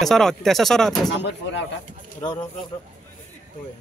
त्याचा sir number 4 out रो रो रो रो तो है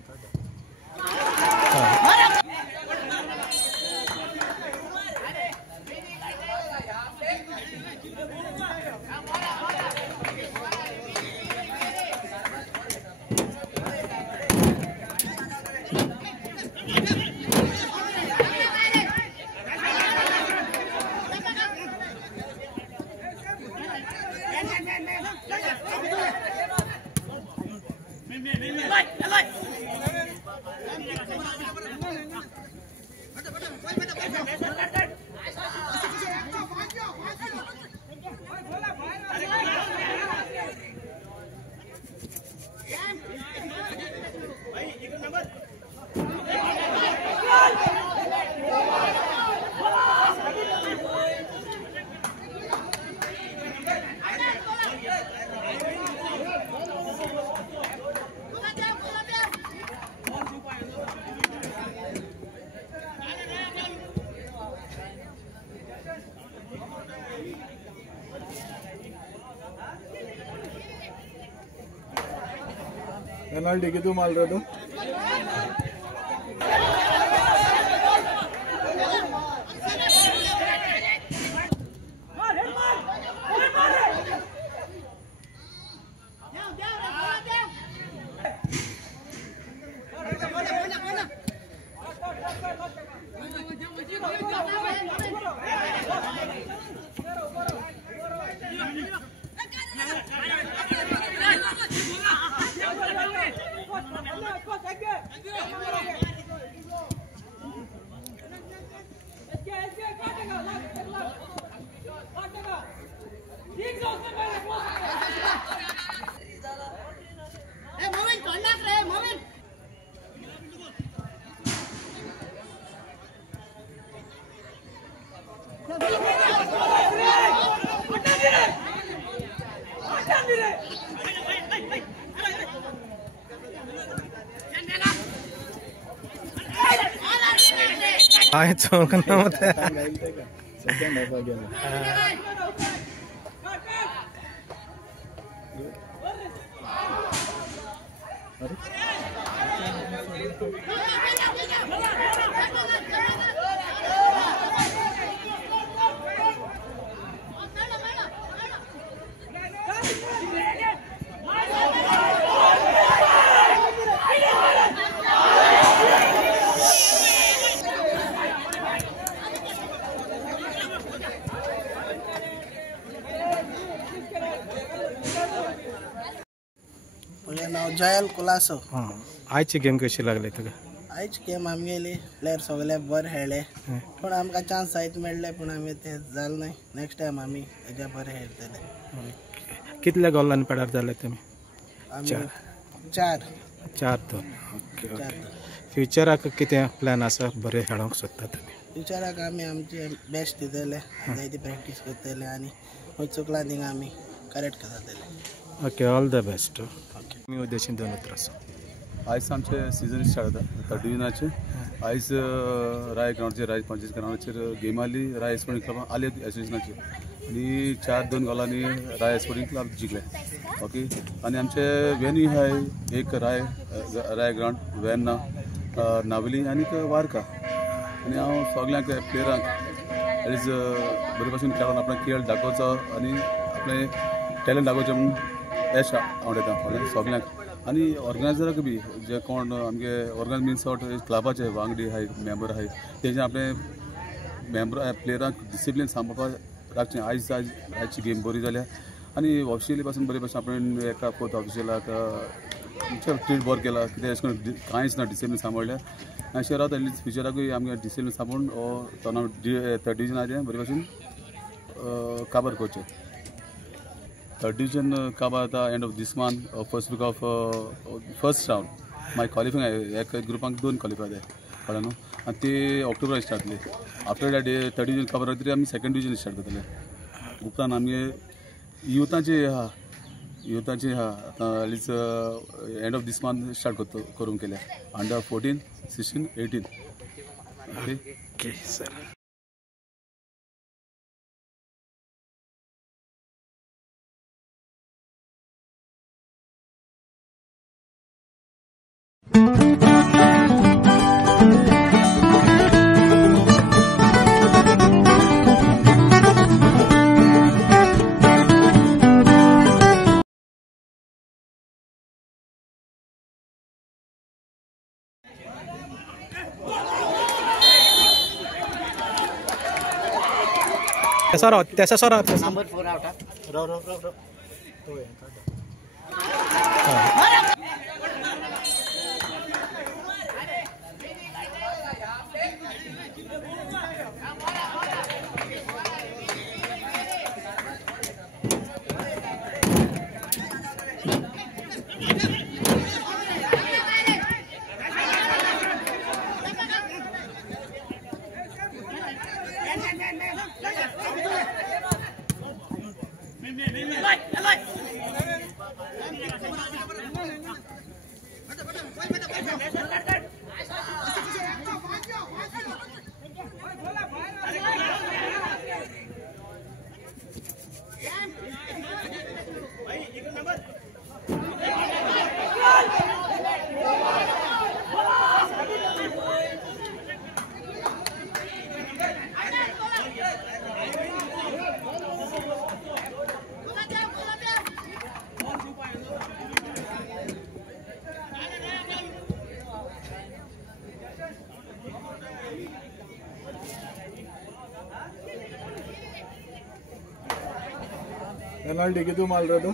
पेनल्टी कितू माल रहा तो आहे चौकना होते नाव जयल कुलासो। आयची गेम कशी लागली तुका? आयची गेम आमगेली प्लेयर सगळे बरे खेळले पण आमकां चान्स जायत मेळ्ळे पण आमी ते जालें नाही। नेक्स्ट टाइम आमी हेज्या बरे खेळटले। कितल्या गोलांनी पेडार जाले तुमी? चार 2 ओके। फ्युचराक कितें प्लॅन आसा? बरे खेळोंक सोदता तुमी? फ्युचराक आमी आमचे बेस्ट दितले, जायती प्रॅक्टीस करतले आनी खंय चुकला थिंगा आमी करेक्ट करतले। Okay, all the best. Okay, मी उद्देशीन दोन उतर आसा। आयज आमचे सीजन स्टार्ट जाता 3rd डिविजनाचे। आयज राय ग्राउंडचेर राय पंचायत ग्राउंडाचेर गेम आली राय स्पोर्टिंग क्लब आली एसोसिएशनाची आनी 4-2 गोलांनी राय स्पोर्टिंग क्लब जिखले। ओके, आनी आमचे वेन्यू हाय एक राय ग्राउंड वेर्ना नावेली आनी वार्का। आनी हांव सगळ्यांक प्लेयरांक एज बरे भशेन खेळून आपले खेळ दाखोवचो आनी आपले टॅलंट दाखोवचें म्हणून एश हांव दिता सगळ्यांक। आनी ऑर्गनायझराक बी जे कोण आमगे ऑर्गनायज मिन्स आउट क्लबाचे वांगडी हाय मेंबर हाय तेजे आपले मेंबर प्लेयरांक डिसिप्लीन सांबाळपाक राखचें। आयजची गेम बरी जाल्या आनी ऑफिशियली पासून बरे भशेन आपण एका फोर्थ ऑफिशियलाक ट्रीट बरो केला कितें अशें करून कांयच ना डिसिप्लीन सांबाळल्या अशें रावता फ्युचराकूय आमगे डिसिप्लीन सांबाळून हो टुर्नामेंट 3rd डिविजनाचें बरे भशेन काबार करचें। 3rd division काबार जाता end of this month first week of first round मागीर क्वॉलिफाय एक ग्रुपांक 2 क्वॉलिफाय जाय कळ्ळें न्हू आनी ती ऑक्टोबराक स्टार्ट जातली। आफ्टर दॅट 3rd डिविजन काबार जातकीर आमी 2nd डिविजन स्टार्ट करतले। उपरांत आमगे युथाची आहा आतां and of this month start करूंक केल्या अंडर 14, 16, 18। Okay sir. सर त्याचा सर नंबर 4 आउट रो रो रो रो पेनाल्टी किती मारला तो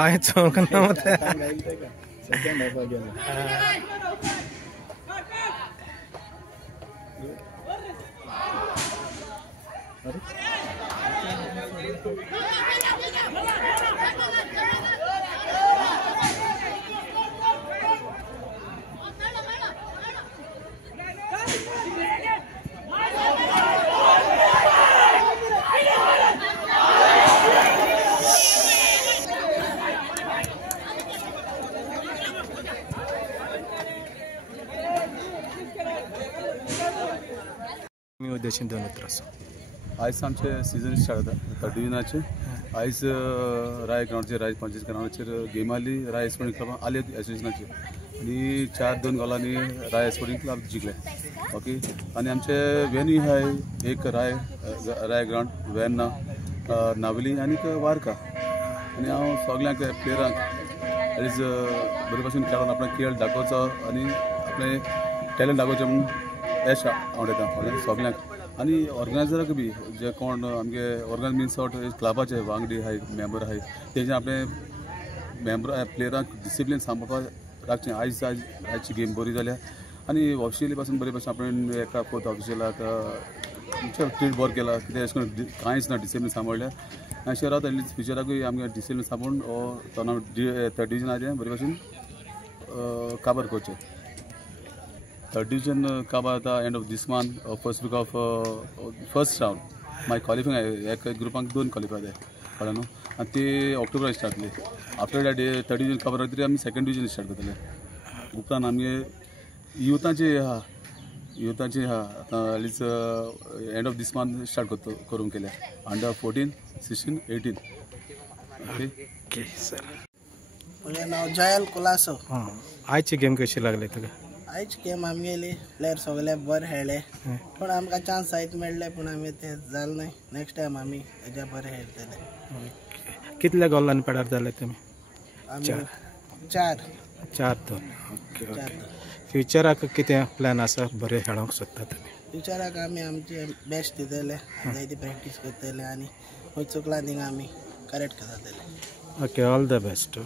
आहे चौकना मध्ये सेकंड हाफ गेला मी उद्देशीन दोन उतरस आयज आमचे सीजन स्टार्ट जाता थर्ड डिविजनाचे आयज राय ग्राउंडचेर राय पंचायत ग्राउंडाचेर गेम आली राय स्पोर्टिंग क्लब आली एसोसिएशनाची आणि 4-2 गोलांनी राय स्पोर्टिंग क्लब जिंकले ओके आणि आमचे वेन्यू आहे एक राय ग्राउंड वेर्ना नावेली आणि वारका आणि हांव सगळ्यांक प्लेयरांक एज बरे भशेन खेळून आपले खेळ दाखोवचो आणि आपले टॅलंट दाखोवचें म्हणून यश आवडटा सगळ्यांक आणि ऑर्गनायझराक बी जे कोण आमगे ऑर्गनायझ मिन्स आउट क्लबाचे वांगडी हाय मेंबर हाय तेजे आपले मेंबर प्लेयरांक डिसिप्लीन सांबाळपाक राखचें आयची गेम बरी जाल्या आणि ऑफिशियली पासून बरे भशेन आपण एका फोर्थ ऑफिशियलाक ट्रीट बरो केला कितें अशें करून कांयच ना डिसिप्लीन सांबाळल्या अशें रावता फ्युचराकूय आमगे डिसिप्लीन सांबाळून टोर्नामेंट थर्ड डिविजनाचें बरे भशेन काबार करचें थर्ड डिविजन काबार जाता end of this month first week of first round माय क्वॉलिफायिंग एक ग्रुपांक 2 क्वॉलिफाय जाय कळ्ळें न्हू आनी ती ऑक्टोबराक स्टार्ट जातली आफ्टर दॅट थर्ड डिविजन काबार जातकीर आमी सेकंड डिविजन स्टार्ट करतले उपरांत आमगे युथाचे आतां as end of this month start करूंक केल्या अंडर 14, 16, 18 ओके सर म्हजें नांव जयल कुलासो हां आयची गेम कशी लागली तुका आयज गेम आमगेली प्लेयर सगळे बरे खेळ्ळे पण आमकां चान्स जायत मेळ्ळे पण आमी तें जालें न्हय नेक्स्ट टायम आमी हेज्या बरे खेळटले कितल्या गोलांनी पेडार जाले तुमी आमी 4 4-2 ओके ओके फ्युचराक कितें प्लॅन आसा बरें खेळोंक सोदता तुमी फ्युचराक आमी आमचे बेस्ट दितले जायती प्रॅक्टीस करतले आनी खंय चुकलां थिंगा आमी करेक्ट करतले ओके ऑल द बेस्ट